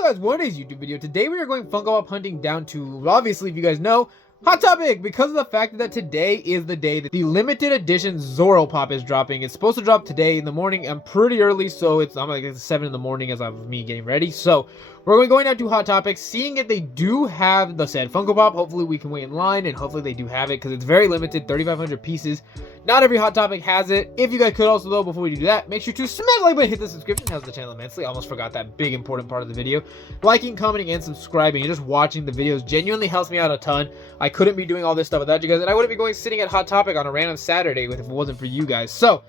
What's up guys, what is YouTube video? Today we are going Funko Pop hunting down to, obviously if you guys know, Hot Topic, because of the fact that today is the day that the limited edition Zoro Pop is dropping. It's supposed to drop today in the morning. I'm pretty early, so I'm like it's 7 in the morning as of me getting ready. So we're going down to Hot Topic, seeing if they do have the said Funko Pop. Hopefully we can wait in line, and hopefully they do have it, because it's very limited, 3,500 pieces. Not every Hot Topic has it. If you guys could also, though, before we do that, make sure to smash the like button, hit the subscription, it helps the channel immensely. I almost forgot that big important part of the video. Liking, commenting, and subscribing, and just watching the videos genuinely helps me out a ton. I couldn't be doing all this stuff without you guys, and I wouldn't be going sitting at Hot Topic on a random Saturday if it wasn't for you guys. So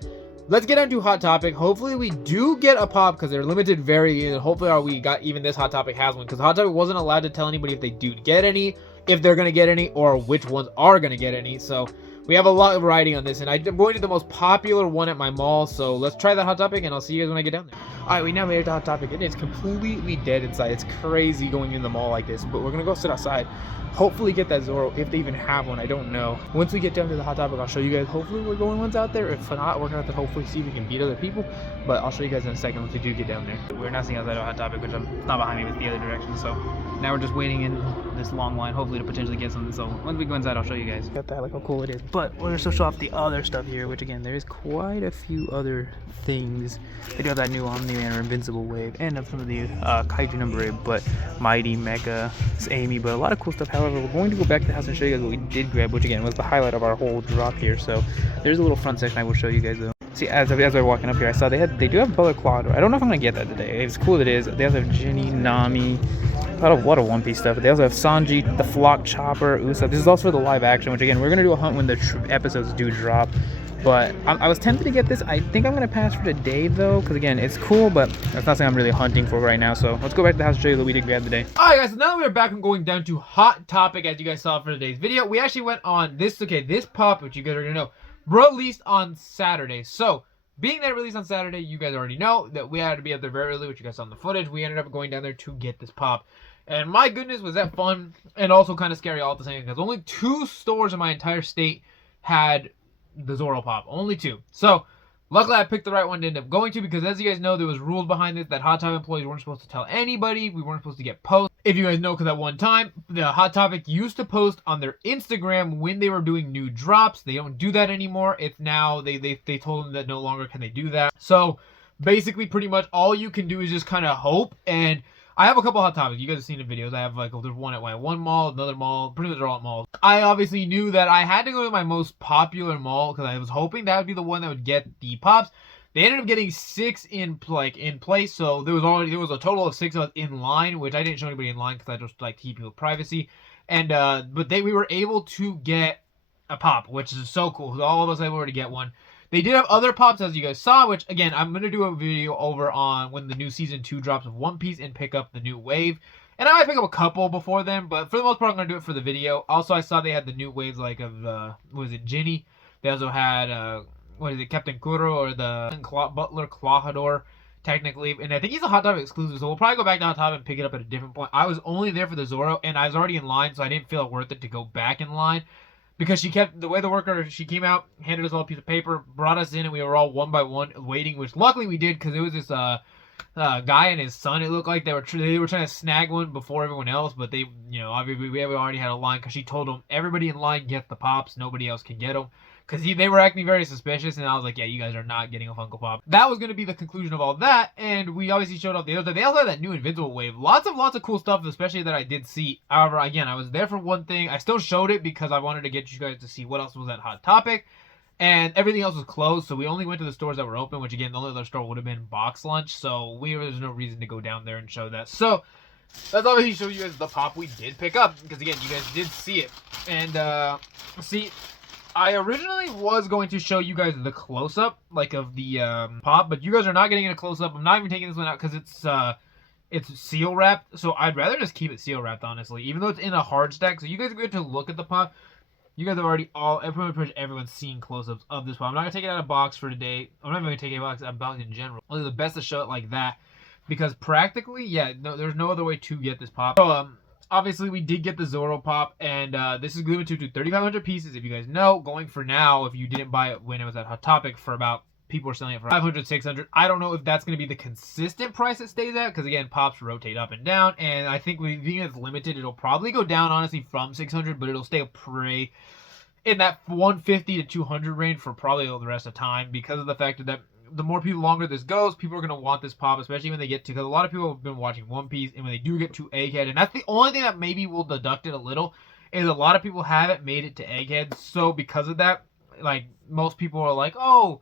let's get on to Hot Topic. Hopefully we do get a pop, because they're limited very, and hopefully we got even this Hot Topic has one, because Hot Topic wasn't allowed to tell anybody if they do get any, if they're going to get any, or which ones are going to get any. So we have a lot of variety on this, and I'm going to the most popular one at my mall, so let's try that Hot Topic, and I'll see you guys when I get down there. Alright, we now made it to Hot Topic, and it's completely dead inside. It's crazy going in the mall like this, but we're going to go sit outside, hopefully get that Zoro, if they even have one, I don't know. Once we get down to the Hot Topic, I'll show you guys. Hopefully we're going ones out there. If not, we're going to have to hopefully see if we can beat other people, but I'll show you guys in a second once we do get down there. We're not seeing outside of Hot Topic, which I'm not behind me, it's the other direction, so now we're just waiting in this long line, hopefully to potentially get something. So once we go inside, I'll show you guys. Got that, like how cool it is. But we're gonna show off the other stuff here, which again, there is quite a few other things. They do have that new Omni-Man or Invincible Wave, and some of the Kaiju number 8, but Mighty, Mecha, Amy, but a lot of cool stuff. However, we're going to go back to the house and show you guys what we did grab, which again was the highlight of our whole drop here. So there's a little front section I will show you guys though. See, as we're walking up here, I saw they do have Butler Claw. I don't know if I'm gonna get that today. It's cool, it is. They also have Jinny, Nami, a lot of One Piece stuff. They also have Sanji, the Flock Chopper, Usopp. This is also for the live action, which again, we're gonna do a hunt when the episodes do drop. But I was tempted to get this. I think I'm gonna pass for today though, because again, it's cool, but that's not something I'm really hunting for right now. So let's go back to the house and show you what we did grab today. Alright guys, so now that we're back and going down to Hot Topic, as you guys saw for today's video, we actually went on this pop, which you guys already know, released on Saturday. So being that it released on Saturday, you guys already know that we had to be up there very early, which you guys saw in the footage. We ended up going down there to get this pop. And my goodness, was that fun and also kind of scary all at the same time, because only 2 stores in my entire state had the Zoro Pop. Only 2. So luckily I picked the right one to end up going to, because as you guys know, there was rules behind this that Hot Topic employees weren't supposed to tell anybody. We weren't supposed to get posts. If you guys know, because at one time, the Hot Topic used to post on their Instagram when they were doing new drops. They don't do that anymore. It's now, they told them that no longer can they do that. So basically, pretty much all you can do is just kind of hope. And I have a couple Hot Topics. You guys have seen the videos. I have like, there's one at one mall, another mall, pretty much they're all at malls. I obviously knew that I had to go to my most popular mall, because I was hoping that would be the one that would get the pops. They ended up getting 6 in place, so there was a total of 6 of us in line, which I didn't show anybody in line because I just like to keep people privacy. And but we were able to get a pop, which is so cool. All of us able to get one. They did have other pops, as you guys saw, which again I'm gonna do a video over on when the new season 2 drops of One Piece and pick up the new wave. And I might pick up a couple before then, but for the most part I'm gonna do it for the video. Also, I saw they had the new waves like of was it Jinny? They also had what is it, Captain Kuro, or the Butler Clawhador, technically. And I think he's a Hot Topic exclusive, so we'll probably go back to Hot Topic and pick it up at a different point. I was only there for the Zoro, and I was already in line, so I didn't feel it worth it to go back in line. Because she kept, the way the worker, she came out, handed us all a piece of paper, brought us in, and we were all one by one waiting, which luckily we did, because it was this guy and his son. It looked like they were trying to snag one before everyone else, but they, obviously we already had a line, because she told them, everybody in line get the pops, nobody else can get them. Because they were acting very suspicious, and I was like, yeah, you guys are not getting a Funko Pop. That was going to be the conclusion of all that, and we obviously showed off the other. They also had that new Invincible Wave. Lots of cool stuff, especially that I did see. However, again, I was there for one thing. I still showed it because I wanted to get you guys to see what else was at Hot Topic, and everything else was closed, so we only went to the stores that were open, which again, the only other store would have been Box Lunch, so there's no reason to go down there and show that. So let's obviously show you guys the pop we did pick up, because again, you guys did see it. And see, I originally was going to show you guys the close-up, like, of the pop, but you guys are not getting a close-up. I'm not even taking this one out because it's seal wrapped, so I'd rather just keep it seal wrapped, honestly, even though it's in a hard stack. So you guys get to look at the pop. You guys have already pretty much everyone's seen close-ups of this pop. I'm not gonna take it out of box for today. I'm not even gonna take it out of box in general. Only the best to show it like that, because practically, yeah, no, there's no other way to get this pop. So obviously, we did get the Zoro Pop, and this is limited to 3,500 pieces. If you guys know, going for now, if you didn't buy it when it was at Hot Topic, for about people are selling it for 500, 600. I don't know if that's going to be the consistent price it stays at, because again, pops rotate up and down, and I think being it's limited, it'll probably go down honestly from 600, but it'll stay prey in that 150 to 200 range for probably the rest of time, because of the fact that the more people longer this goes, people are going to want this pop, especially when they get to, because a lot of people have been watching One Piece, and when they do get to Egghead, and that's the only thing that maybe will deduct it a little, is a lot of people haven't made it to Egghead, so because of that, like, most people are like, oh,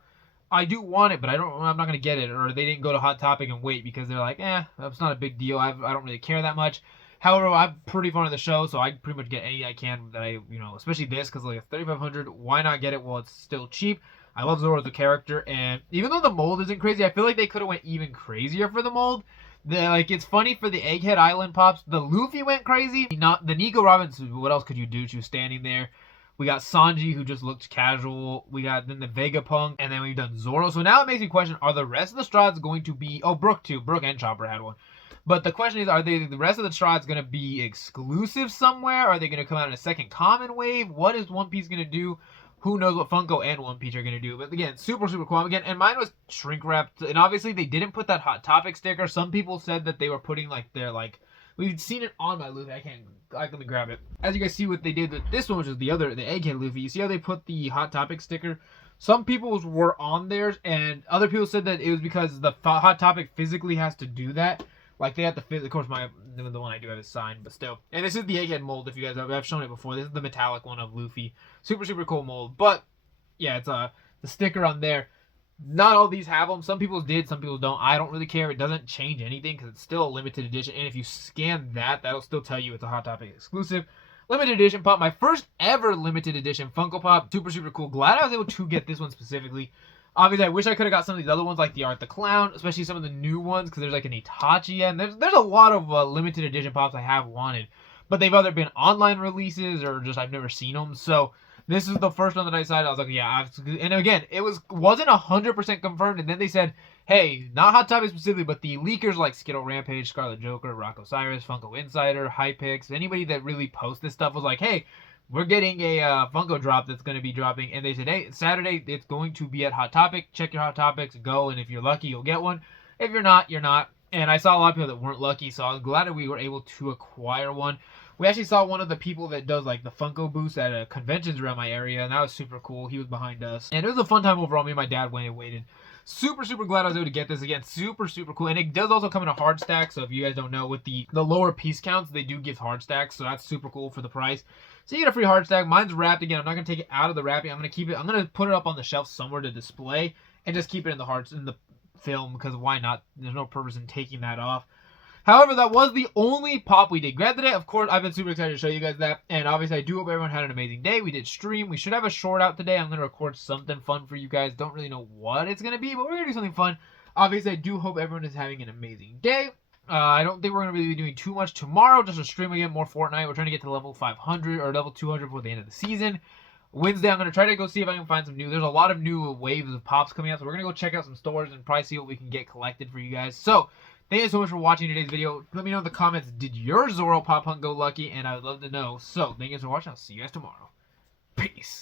I do want it, but I'm not going to get it, or they didn't go to Hot Topic and wait, because they're like, that's not a big deal, I don't really care that much. However, I'm pretty fond of the show, so I pretty much get any I can that especially this, because like 3,500, why not get it while it's still cheap? I love Zoro as a character, and even though the mold isn't crazy, I feel like they could have went even crazier for the mold. It's funny for the Egghead Island pops. The Luffy went crazy. Not the Nico Robinson. What else could you do? She was standing there. We got Sanji, who just looked casual. We got then the Vegapunk, and then we've done Zoro. So now it makes me question: are the rest of the Strahds going to be? Oh, Brook too. Brook and Chopper had one. But the question is, are the rest of the Strahds going to be exclusive somewhere? Are they going to come out in a second common wave? What is One Piece going to do? Who knows what Funko and One Piece are going to do. But again, super, super cool. Again, and mine was shrink wrapped. And obviously, they didn't put that Hot Topic sticker. Some people said that they were putting we've seen it on my Luffy. Let me grab it. As you guys see what they did with this one, which is the Egghead Luffy. You see how they put the Hot Topic sticker? Some people were on theirs, and other people said that it was because the Hot Topic physically has to do that. Like, they have to fit, of course, the one I do have is signed, but still. And this is the Egghead mold, if you guys have, I've shown it before. This is the metallic one of Luffy. Super, super cool mold. But, yeah, it's the sticker on there. Not all these have them. Some people did, some people don't. I don't really care. It doesn't change anything, because it's still a limited edition. And if you scan that, that'll still tell you it's a Hot Topic exclusive. Limited edition pop. My first ever limited edition Funko Pop. Super, super cool. Glad I was able to get this one specifically. Obviously, I wish I could have got some of these other ones, like the Art the Clown, especially some of the new ones, because there's like an Itachi, and there's a lot of limited edition pops I have wanted, but they've either been online releases or just I've never seen them. So this is the first one that I decided. I was like, yeah, and again, it wasn't 100% confirmed, and then they said, hey, not Hot Topic specifically, but the leakers like Skittle Rampage, Scarlet Joker, Rock Osiris, Funko Insider, Hypix, anybody that really posts this stuff was like, hey, we're getting a Funko drop that's going to be dropping. And they said, hey, Saturday, it's going to be at Hot Topic. Check your Hot Topics, go, and if you're lucky, you'll get one. If you're not, you're not. And I saw a lot of people that weren't lucky, so I'm glad that we were able to acquire one. We actually saw one of the people that does like the Funko booths at conventions around my area, and that was super cool. He was behind us. And it was a fun time overall. Me and my dad went and waited. Super, super glad I was able to get this again. Super, super cool. And it does also come in a hard stack, so if you guys don't know, with the lower piece counts, they do give hard stacks, so that's super cool for the price. So you get a free hard stack. Mine's wrapped again. I'm not going to take it out of the wrapping. I'm going to keep it. I'm going to put it up on the shelf somewhere to display and just keep it in the film, because why not? There's no purpose in taking that off. However, that was the only pop we did. Glad today, of course, I've been super excited to show you guys that. And obviously, I do hope everyone had an amazing day. We did stream. We should have a short out today. I'm going to record something fun for you guys. Don't really know what it's going to be, but we're going to do something fun. Obviously, I do hope everyone is having an amazing day. I don't think we're going to really be doing too much tomorrow. Just a stream again, more Fortnite. We're trying to get to level 500 or level 200 before the end of the season. Wednesday, I'm going to try to go see if I can find some new. There's a lot of new waves of pops coming out, so we're going to go check out some stores and probably see what we can get collected for you guys. So, thank you so much for watching today's video. Let me know in the comments, did your Zoro pop hunt go lucky? And I would love to know. So, thank you guys for watching. I'll see you guys tomorrow. Peace.